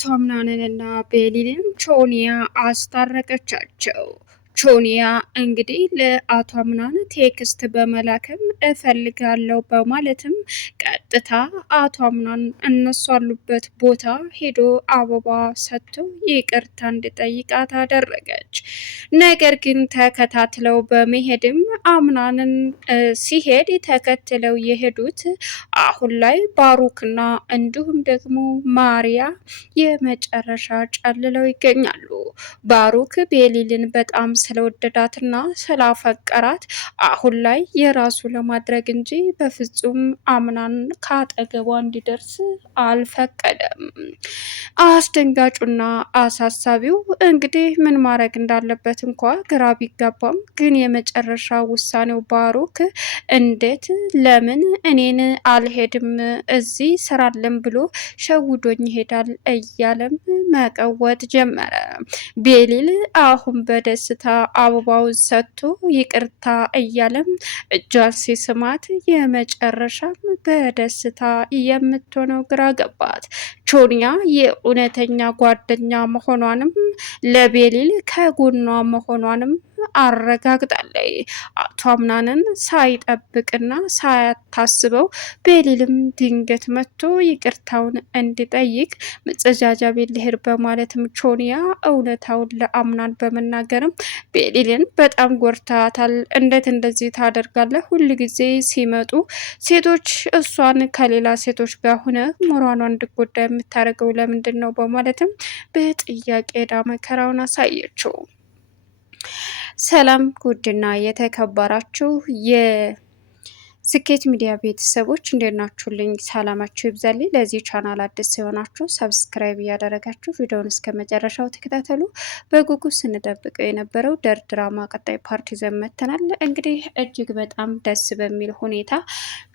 አቶ አምናንንና ቤሊልን ቾኒያ አስታረቀቻቸው። ቾኒያ እንግዲህ ለአቶ አምናን ቴክስት በመላክም እፈልጋለሁ በማለትም ቀጥታ አቶ አምናን እነሱ ያሉበት ቦታ ሄዶ አበባ ሰጥቶ ይቅርታ እንዲጠይቃት አደረገች። ነገር ግን ተከታትለው በመሄድም አምናንን ሲሄድ ተከትለው የሄዱት አሁን ላይ ባሩክና እንዲሁም ደግሞ ማሪያ የመጨረሻ ጨልለው ይገኛሉ። ባሩክ ቤሊልን በጣም ስለወደዳትና ስላፈቀራት አሁን ላይ የራሱ ለማድረግ እንጂ በፍጹም አምናን ከአጠገቧ እንዲደርስ አልፈቀደም። አስደንጋጩና አሳሳቢው እንግዲህ ምን ማድረግ እንዳለበት እንኳ ግራ ቢጋባም ግን የመጨረሻ ውሳኔው ባሩክ እንዴት ለምን እኔን አልሄድም እዚህ ስራለን ብሎ ሸውዶኝ ይሄዳል እያለም መቀወጥ ጀመረ። ቤሊል አሁን በደስታ አበባውን ሰጥቶ ይቅርታ እያለም እጇን ሲስማት የመጨረሻም በደስታ የምትሆነው ግራ ገባት። ቾኒያ የእውነተኛ ጓደኛ መሆኗንም ለቤሊል ከጎኗ መሆኗንም አረጋግጣለች። አቶ አምናንን ሳይጠብቅና ሳያታስበው ቤሊልም ድንገት መጥቶ ይቅርታውን እንዲጠይቅ መጸዳጃ ቤት ልሄድ በማለትም ቾኒያ እውነታውን ለአምናን በመናገርም ቤሊልን በጣም ጎርታታል። እንዴት እንደዚህ ታደርጋለህ? ሁል ጊዜ ሲመጡ ሴቶች እሷን ከሌላ ሴቶች ጋር ሆነ ሞራኗ እንድጎዳ የምታደርገው ለምንድን ነው? በማለትም በጥያቄ ዳ መከራውን አሳየችው። ሰላም ውድና የተከበራችሁ የስኬት ሚዲያ ቤተሰቦች እንዴት ናችሁልኝ? ሰላማችሁ ይብዛልኝ። ለዚህ ቻናል አዲስ ሲሆናችሁ ሰብስክራይብ እያደረጋችሁ ቪዲዮውን እስከ መጨረሻው ተከታተሉ። በጉጉት ስንጠብቀው የነበረው ድራማ ቀጣይ ፓርቲ ይዘን መጥተናል። እንግዲህ እጅግ በጣም ደስ በሚል ሁኔታ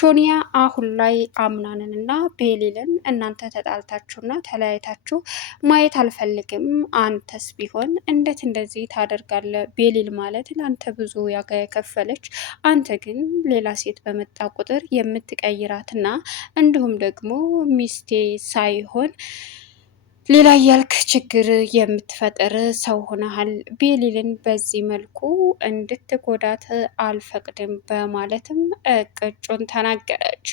ቾኒያ አሁን ላይ አምናንንና ቤሊልን እናንተ ተጣልታችሁና ተለያይታችሁ ማየት አልፈልግም፣ አንተስ ቢሆን እንዴት እንደዚህ ታደርጋለህ? ቤሊል ማለት ለአንተ ብዙ ዋጋ የከፈለች፣ አንተ ግን ሌላ ሴት በመጣ ቁጥር የምትቀይራትና እንዲሁም ደግሞ ሚስቴ ሳይሆን ሌላ ያልክ ችግር የምትፈጥር ሰው ሆነሃል። ቤሊልን በዚህ መልኩ እንድትጎዳት አልፈቅድም በማለትም እቅጩን ተናገረች።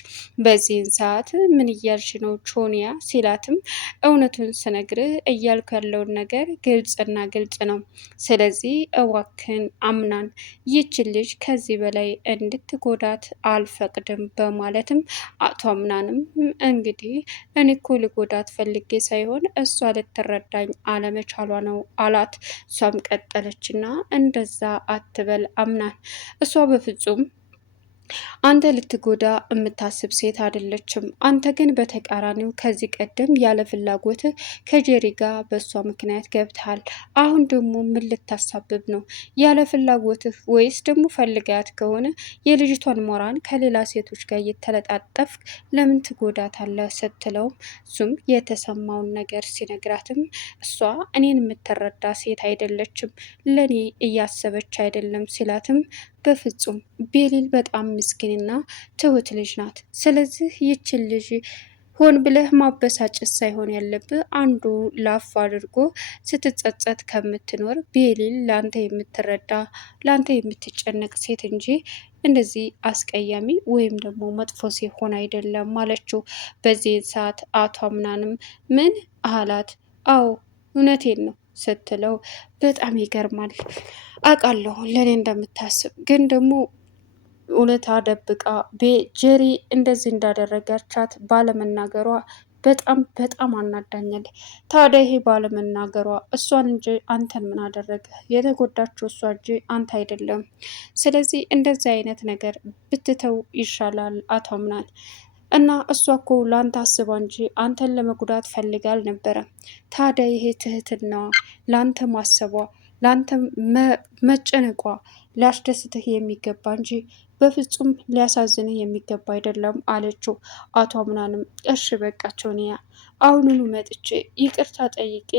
በዚህን ሰዓት ምን እያልሽ ነው ቾኒያ ሲላትም እውነቱን ስነግርህ እያልኩ ያለውን ነገር ግልጽና ግልጽ ነው። ስለዚህ እዋክን አምናን ይችን ልጅ ከዚህ በላይ እንድትጎዳት አልፈቅድም በማለትም አቶ አምናንም እንግዲህ እኔ እኮ ልጎዳት ፈልጌ ሳይሆን እሷ ልትረዳኝ አለመቻሏ ነው አላት። እሷም ቀጠለችና እንደዛ አትበል አምናን፣ እሷ በፍጹም አንተ ልትጎዳ የምታስብ ሴት አይደለችም። አንተ ግን በተቃራኒው ከዚህ ቀደም ያለ ፍላጎት ከጄሪ ጋር በእሷ ምክንያት ገብተሃል። አሁን ደግሞ ምን ልታሳብብ ነው? ያለ ፍላጎትህ ወይስ ደግሞ ፈልጋት ከሆነ የልጅቷን ሞራን ከሌላ ሴቶች ጋር እየተለጣጠፍ ለምን ትጎዳታለህ? ስትለውም እሱም የተሰማውን ነገር ሲነግራትም እሷ እኔን የምትረዳ ሴት አይደለችም፣ ለእኔ እያሰበች አይደለም ሲላትም በፍጹም ቤሊል በጣም ምስኪንና ትሁት ልጅ ናት። ስለዚህ ይችን ልጅ ሆን ብለህ ማበሳጨት ሳይሆን ያለብህ አንዱ ላፍ አድርጎ ስትጸጸት ከምትኖር ቤሊል ለአንተ የምትረዳ ለአንተ የምትጨነቅ ሴት እንጂ እንደዚህ አስቀያሚ ወይም ደግሞ መጥፎ ሲሆን አይደለም አለችው። በዚህ ሰዓት አቶ አምናንም ምን አላት? አዎ እውነቴን ነው ስትለው በጣም ይገርማል። አውቃለሁ ለእኔ እንደምታስብ፣ ግን ደግሞ እውነታ ደብቃ ጄሪ እንደዚህ እንዳደረጋቻት ባለመናገሯ በጣም በጣም አናዳኛል። ታዲያ ይሄ ባለመናገሯ እሷን እንጂ አንተን ምን አደረገ? የተጎዳችው እሷ እንጂ አንተ አይደለም። ስለዚህ እንደዚህ አይነት ነገር ብትተው ይሻላል አቶ አምናን። እና እሷ እኮ ለአንተ አስባ እንጂ አንተን ለመጉዳት ፈልጋ አልነበረም። ታዲያ ይሄ ትህትናዋ፣ ለአንተ ማሰቧ፣ ለአንተ መጨነቋ ሊያስደስትህ የሚገባ እንጂ በፍጹም ሊያሳዝንህ የሚገባ አይደለም አለችው። አቶ አምናንም እሺ በቃቸው ኒያ፣ አሁኑኑ መጥቼ ይቅርታ ጠይቄ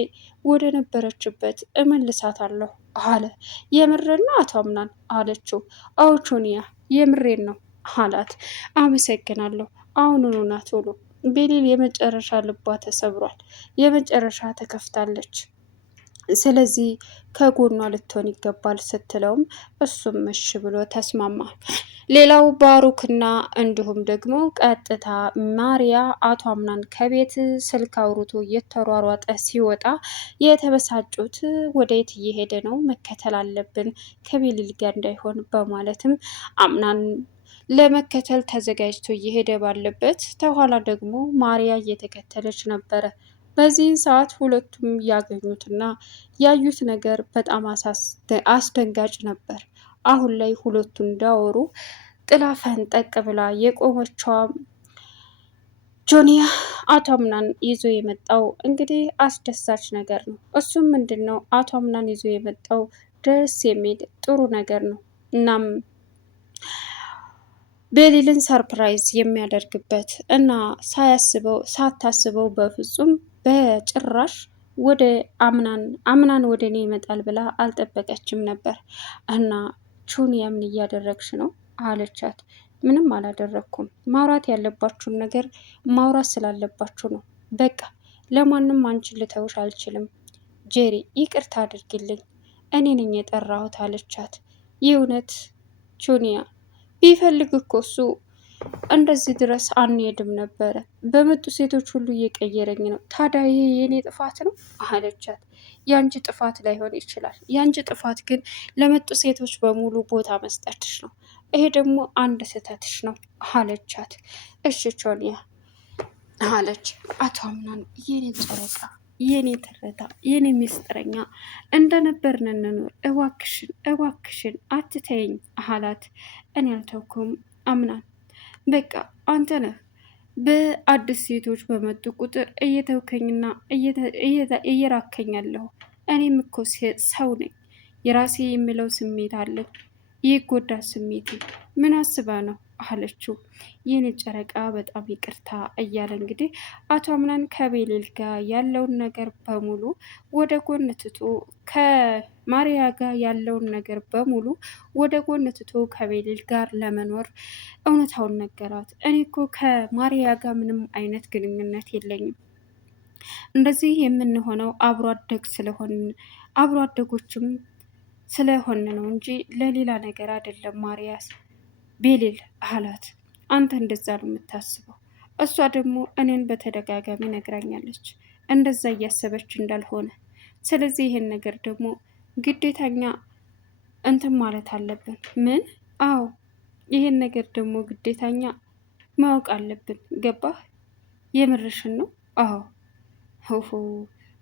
ወደ ነበረችበት እመልሳታለሁ አለ። የምሬን ነው አቶ አምናን አለችው። አዎ ኒያ የምሬን ነው አላት። አመሰግናለሁ፣ አሁኑኑ ና ቶሎ ቤሊል የመጨረሻ ልቧ ተሰብሯል። የመጨረሻ ተከፍታለች። ስለዚህ ከጎኗ ልትሆን ይገባል ስትለውም እሱም እሺ ብሎ ተስማማ። ሌላው ባሩክና እንዲሁም ደግሞ ቀጥታ ማሪያ አቶ አምናን ከቤት ስልክ አውርቶ እየተሯሯጠ ሲወጣ የተበሳጩት ወደየት እየሄደ ነው? መከተል አለብን ከቤሊል ጋር እንዳይሆን በማለትም አምናን ለመከተል ተዘጋጅቶ እየሄደ ባለበት ተኋላ ደግሞ ማሪያ እየተከተለች ነበረ። በዚህን ሰዓት ሁለቱም ያገኙትና ያዩት ነገር በጣም አስደንጋጭ ነበር። አሁን ላይ ሁለቱ እንዳወሩ ጥላ ፈንጠቅ ብላ የቆመችዋ ጆኒያ አቶ አምናን ይዞ የመጣው እንግዲህ አስደሳች ነገር ነው። እሱም ምንድን ነው? አቶ አምናን ይዞ የመጣው ደስ የሚል ጥሩ ነገር ነው። እናም ቤሊልን ሰርፕራይዝ የሚያደርግበት እና ሳታስበው በፍጹም በጭራሽ ወደ አምናን ወደ እኔ ይመጣል ብላ አልጠበቀችም ነበር። እና ቹንያ ምን እያደረግሽ ነው አለቻት። ምንም አላደረግኩም፣ ማውራት ያለባችሁን ነገር ማውራት ስላለባችሁ ነው። በቃ ለማንም አንቺን ልተውሽ አልችልም። ጄሪ ይቅርታ አድርጊልኝ፣ እኔ ነኝ የጠራሁት አለቻት። የእውነት ቹንያ ቢፈልግ እኮ እሱ እንደዚህ ድረስ አንሄድም ነበረ። በመጡ ሴቶች ሁሉ እየቀየረኝ ነው። ታዲያ ይሄ የኔ ጥፋት ነው አለቻት። የአንቺ ጥፋት ላይሆን ይችላል። የአንቺ ጥፋት ግን ለመጡ ሴቶች በሙሉ ቦታ መስጠትሽ ነው። ይሄ ደግሞ አንድ ስህተትሽ ነው አለቻት። እሺ ቾንያ አለች። አቶ አምናን የኔ ጨረቃ፣ የኔ ትረታ፣ የኔ ሚስጥረኛ እንደነበርን እንኖር፣ እባክሽን እባክሽን አትተይኝ አላት። እኔ አልተውኩም አምናን፣ በቃ አንተ ነህ በአዲስ ሴቶች በመጡ ቁጥር እየተውከኝና እየራከኛለሁ። እኔም እኮ ሰው ነኝ፣ የራሴ የሚለው ስሜት አለኝ። ይጎዳ ስሜት ምን አስባ ነው አለችው። ይህን ጨረቃ በጣም ይቅርታ እያለ እንግዲህ አቶ አምናን ከቤሊል ጋር ያለውን ነገር በሙሉ ወደ ጎን ትቶ ከማሪያ ጋር ያለውን ነገር በሙሉ ወደ ጎን ትቶ ከቤሊል ጋር ለመኖር እውነታውን ነገራት። እኔ እኮ ከማሪያ ጋር ምንም አይነት ግንኙነት የለኝም። እንደዚህ የምንሆነው አብሮ አደግ ስለሆን አብሮ አደጎችም ስለሆን ነው እንጂ ለሌላ ነገር አይደለም። ማሪያስ ቤሊል አላት። አንተ እንደዛ ነው የምታስበው። እሷ ደግሞ እኔን በተደጋጋሚ ነግራኛለች እንደዛ እያሰበች እንዳልሆነ። ስለዚህ ይሄን ነገር ደግሞ ግዴታኛ እንትን ማለት አለብን። ምን? አዎ ይሄን ነገር ደግሞ ግዴታኛ ማወቅ አለብን። ገባህ? የምርሽን ነው? አዎ። ሆሆ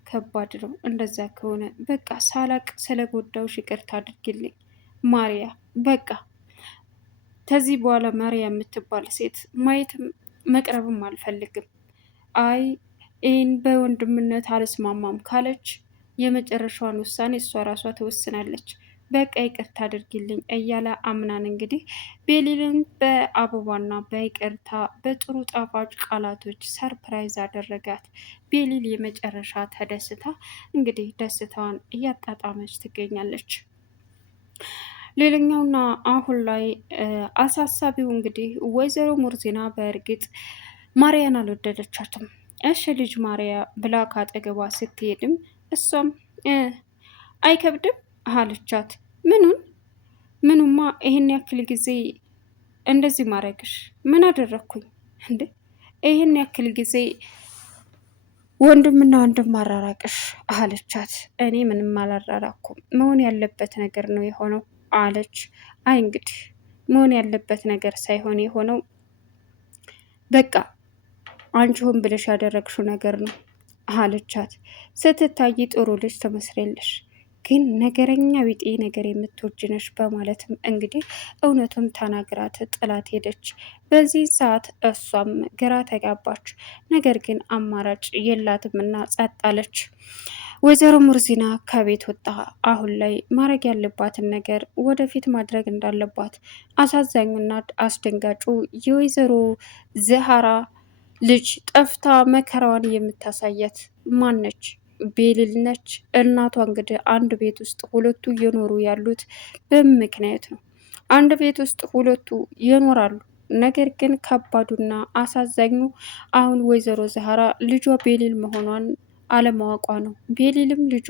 ከባድ ነው። እንደዛ ከሆነ በቃ ሳላቅ ስለጎዳውሽ ይቅርታ አድርግልኝ ማሪያ። በቃ ከዚህ በኋላ ማሪያ የምትባል ሴት ማየትም መቅረብም አልፈልግም። አይ ይህን በወንድምነት አልስማማም ካለች የመጨረሻዋን ውሳኔ እሷ ራሷ ትወስናለች። በቃ ይቅርታ አድርጊልኝ እያለ አምናን እንግዲህ ቤሊልን በአበባና በይቅርታ በጥሩ ጣፋጭ ቃላቶች ሰርፕራይዝ አደረጋት። ቤሊል የመጨረሻ ተደስታ እንግዲህ ደስታዋን እያጣጣመች ትገኛለች። ሌላኛውና አሁን ላይ አሳሳቢው እንግዲህ ወይዘሮ ሙርዚና በእርግጥ ማርያን አልወደደቻትም። እሺ ልጅ ማርያ ብላ ካጠገቧ ስትሄድም እሷም አይከብድም አለቻት። ምኑማ ይሄን ያክል ጊዜ እንደዚህ ማድረግሽ ምን አደረግኩኝ እንዴ? ይሄን ያክል ጊዜ ወንድምና ወንድም ማራራቅሽ አለቻት። እኔ ምንም አላራራኩም፣ መሆን ያለበት ነገር ነው የሆነው አለች። አይ እንግዲህ መሆን ያለበት ነገር ሳይሆን የሆነው በቃ አንቺ ሆን ብለሽ ያደረግሽው ነገር ነው አለቻት። ስትታይ ጥሩ ልጅ ትመስላለሽ፣ ግን ነገረኛ ቢጤ ነገር የምትወጂ ነሽ በማለትም እንግዲህ እውነቱን ተናግራት ጥላት ሄደች። በዚህ ሰዓት እሷም ግራ ተጋባች። ነገር ግን አማራጭ የላትምና ጸጥ አለች። ወይዘሮ ሙርዚና ከቤት ወጣ። አሁን ላይ ማድረግ ያለባትን ነገር ወደፊት ማድረግ እንዳለባት አሳዛኙና አስደንጋጩ የወይዘሮ ዘሃራ ልጅ ጠፍታ መከራዋን የምታሳያት ማነች? ቤሊል ነች። እናቷ እንግዲህ አንድ ቤት ውስጥ ሁለቱ እየኖሩ ያሉት በምክንያት ነው። አንድ ቤት ውስጥ ሁለቱ ይኖራሉ ነገር ግን ከባዱና አሳዛኙ አሁን ወይዘሮ ዛህራ ልጇ ቤሊል መሆኗን አለማወቋ ነው። ቤሊልም ልጇ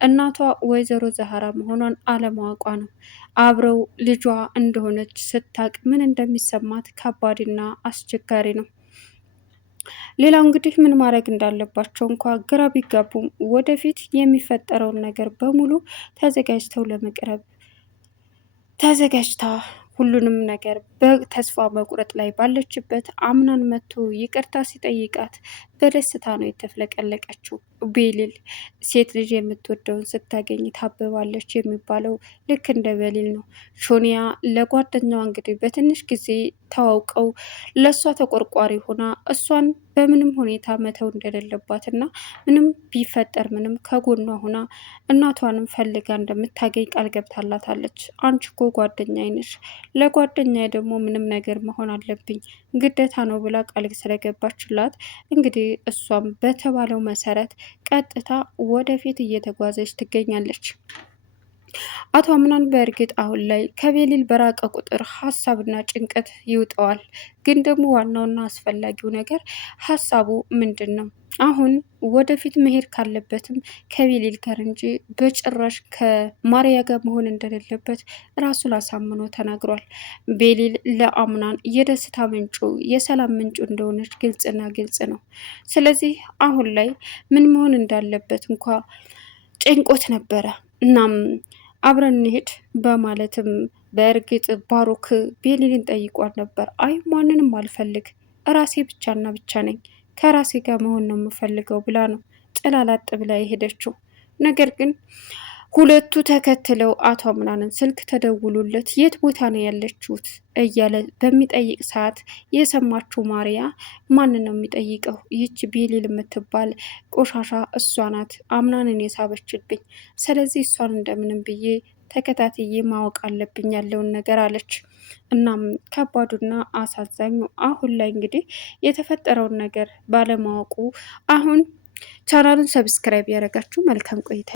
እናቷ ወይዘሮ ዛህራ መሆኗን አለማወቋ ነው። አብረው ልጇ እንደሆነች ስታቅ ምን እንደሚሰማት ከባድና አስቸጋሪ ነው። ሌላው እንግዲህ ምን ማድረግ እንዳለባቸው እንኳ ግራ ቢጋቡም ወደፊት የሚፈጠረውን ነገር በሙሉ ተዘጋጅተው ለመቅረብ ተዘጋጅታ ሁሉንም ነገር በተስፋ መቁረጥ ላይ ባለችበት አምናን መጥቶ ይቅርታ ሲጠይቃት በደስታ ነው የተፍለቀለቀችው። ቤሊል ሴት ልጅ የምትወደውን ስታገኝ ታብባለች የሚባለው ልክ እንደ ቤሊል ነው። ሾኒያ ለጓደኛዋ እንግዲህ በትንሽ ጊዜ ተዋውቀው ለእሷ ተቆርቋሪ ሆና እሷን በምንም ሁኔታ መተው እንደሌለባት እና ምንም ቢፈጠር ምንም ከጎኗ ሆና እናቷንም ፈልጋ እንደምታገኝ ቃል ገብታላታለች። አንቺ እኮ ጓደኛዬ ነሽ፣ ለጓደኛዬ ደግሞ ምንም ነገር መሆን አለብኝ ግዴታ ነው ብላ ቃል ስለገባችላት እንግዲህ እሷም በተባለው መሰረት ቀጥታ ወደፊት እየተጓዘች ትገኛለች። አቶ አምናን በእርግጥ አሁን ላይ ከቤሊል በራቀ ቁጥር ሀሳብና ጭንቀት ይውጠዋል። ግን ደግሞ ዋናውና አስፈላጊው ነገር ሀሳቡ ምንድን ነው? አሁን ወደፊት መሄድ ካለበትም ከቤሊል ጋር እንጂ በጭራሽ ከማርያ ጋር መሆን እንደሌለበት ራሱን አሳምኖ ተናግሯል። ቤሊል ለአምናን የደስታ ምንጩ የሰላም ምንጩ እንደሆነች ግልጽና ግልጽ ነው። ስለዚህ አሁን ላይ ምን መሆን እንዳለበት እንኳ ጭንቆት ነበረ። እናም አብረን እንሄድ በማለትም በእርግጥ ባሮክ ቤሊልን ጠይቋል ነበር። አይ ማንንም አልፈልግ ራሴ ብቻና ብቻ ነኝ ከራሴ ጋር መሆን ነው የምፈልገው ብላ ነው ጥላላጥ ብላ የሄደችው። ነገር ግን ሁለቱ ተከትለው አቶ አምናንን ስልክ ተደውሎለት የት ቦታ ነው ያለችሁት እያለ በሚጠይቅ ሰዓት የሰማችው ማርያ ማንን ነው የሚጠይቀው? ይች ቤሊል የምትባል ቆሻሻ እሷ ናት አምናንን የሳበችብኝ። ስለዚህ እሷን እንደምንም ብዬ ተከታትዬ ማወቅ አለብኝ ያለውን ነገር አለች። እናም ከባዱና አሳዛኙ አሁን ላይ እንግዲህ የተፈጠረውን ነገር ባለማወቁ አሁን ቻናሉን ሰብስክራይብ ያደረጋችሁ መልካም ቆይታ